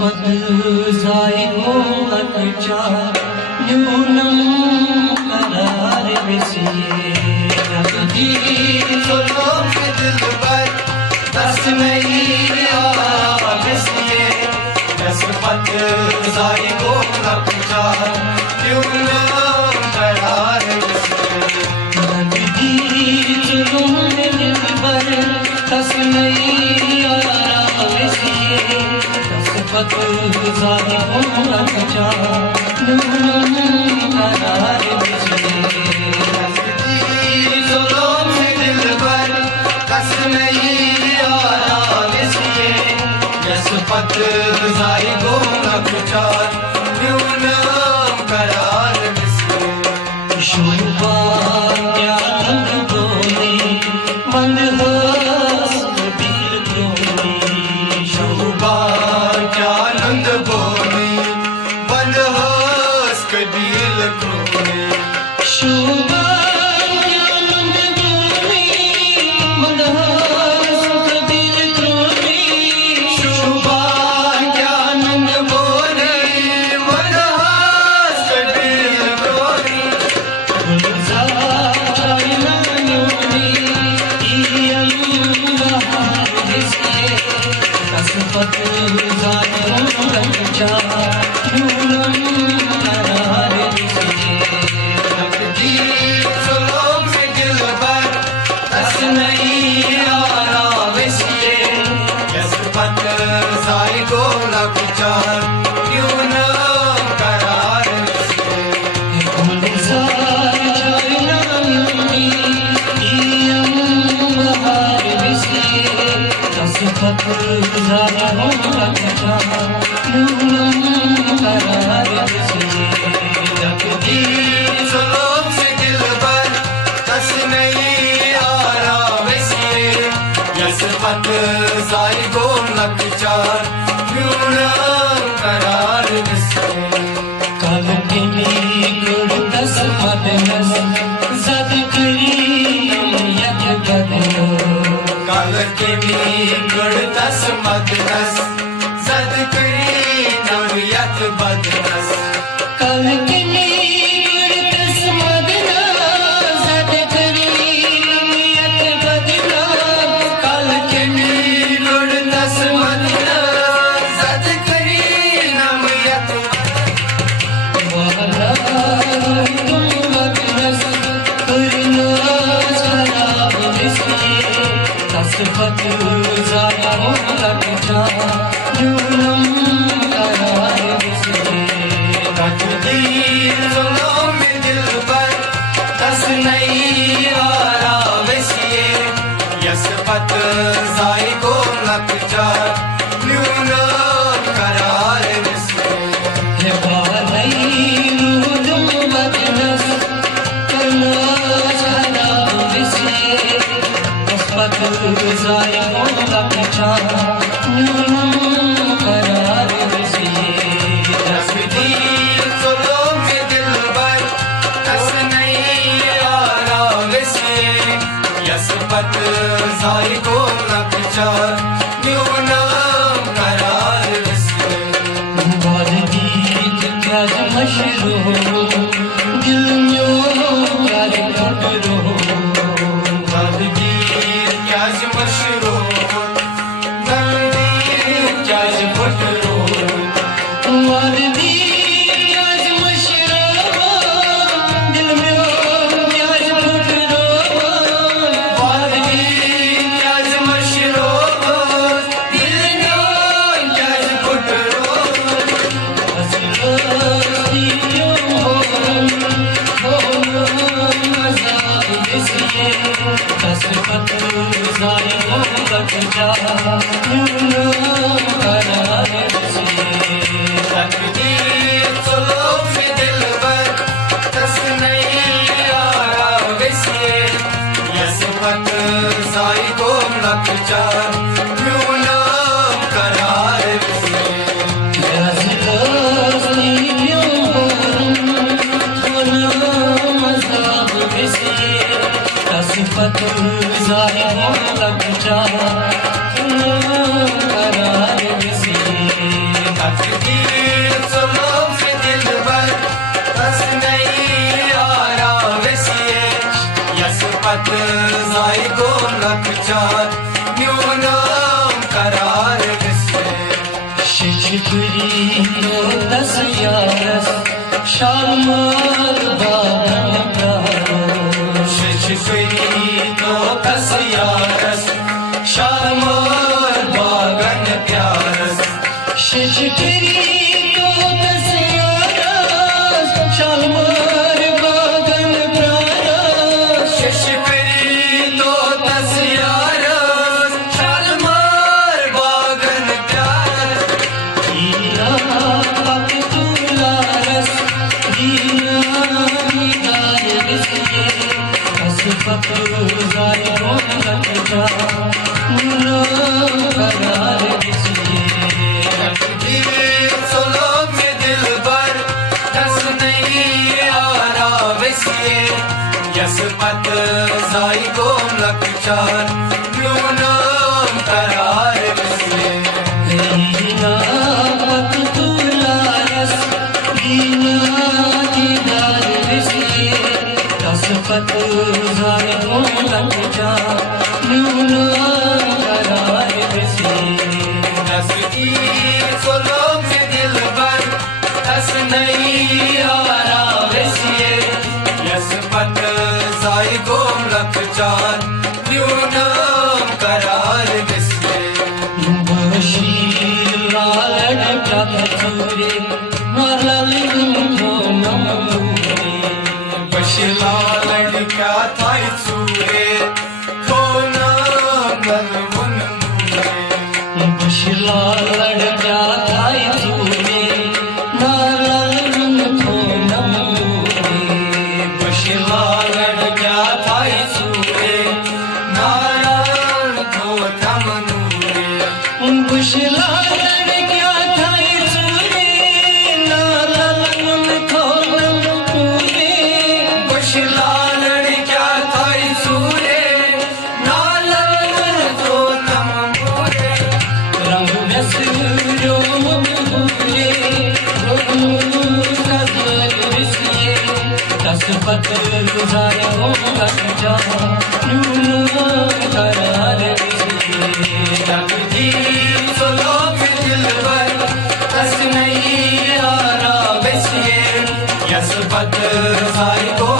कसमत zygote लकचा यूनम करार विसिए तकदीर सुनो के दिल पर दस नहीं आ विसिए कसमत जाइगो लकचा यूनम करार विसिए तकदीर सुनो के दिल पर दस नहीं आ विसिए कसमत जाइगो लकचा यूनम करार विसिए पत जाइगो लकचार यूनम करार विसिए शोभा क्या रंग बोले मन हस कबीर क्रोनी शोभा क्या रंग बोले मन हस कबीर क्रोनी शोभा जाइगो लकचार यूनम करार विसिए कल के गुड़ दस मदनस जद करीम यक बदलो कल के गुड़ दस मदनस जद करीम यक बदनस कल के कसमत जाइगो लकचा यूनम करार विसिए तकदीर सुनो में दिल पर दस नहीं आ विसिए कसमत जाइगो लकचा यूनम करार विसिए बालई नूदम बदनस करना चला विसिए कसमत जाइगो लकचा यूनम करार विसिए तकदीर सुनो के दिल पर दस नहीं आ विसिए कसमत जाइगो लकचा यूनम करार विसिए वादगीत क्या मशरू दिल में प्यार घटरो मशरो क्या फटरो वादगी क्या मशरो दिल में क्या फटरो वादगी क्या मशरो दिल में क्या फटरो हंसी मजाक विसिए कसमत जाइगो लकचा यूनम करार विसिए तकदीर सुनो के दिल पर दस नहीं आ विसिए कसमत जाइगो लकचा यूनम करार विसिए कसमत जाइगो लकचा यूनम करार विसिए चार न्यूनम करार विसे शिशुरी तो दस यारस शालमार बागन प्यारो शिशुरी तो दस यारस शालमार बागन प्यारस शिशुरी तो दस यारस शालमार बागन प्यारो शिशुरी तो दस यारस शालमार बागन प्यारस हीरा पक तुलारस हीरा निगार विसे कसपत जाय रोलक जा नो करार विसे सोलोग में दिल भर दस नहीं आरा विसे यसपत जाई गोम लक चार न्यूनम करार विसे हीरा पक तुलारस हीरा निगार विसे कसपत जाय रोलक जा नो करार विसे दस की सोलोग में दिल भर दस नहीं आरा विसे यसपत जाई गोम लक चार न्यूनम करार विसे बशीर लाल चतुरे मरल को नमूरे बशिला लड़का थाई सूरे खोना गलमुन मूरे बशिला लड़का थाई चूरे मरल को नमूरे बशिला लड़का थाई सूरे नारायण को थम नूरे बशिला लड़का थाई चूरे मरल को नमूरे बशिला लड़का थाई सूरे नारायण को थम नूरे रंग बसरो मुखरे कदर विसिए कसपत जाय रोलक जा नो करार विसिए जी सोलोग दिल भर दस नहीं आरा विसे यसपत जाई को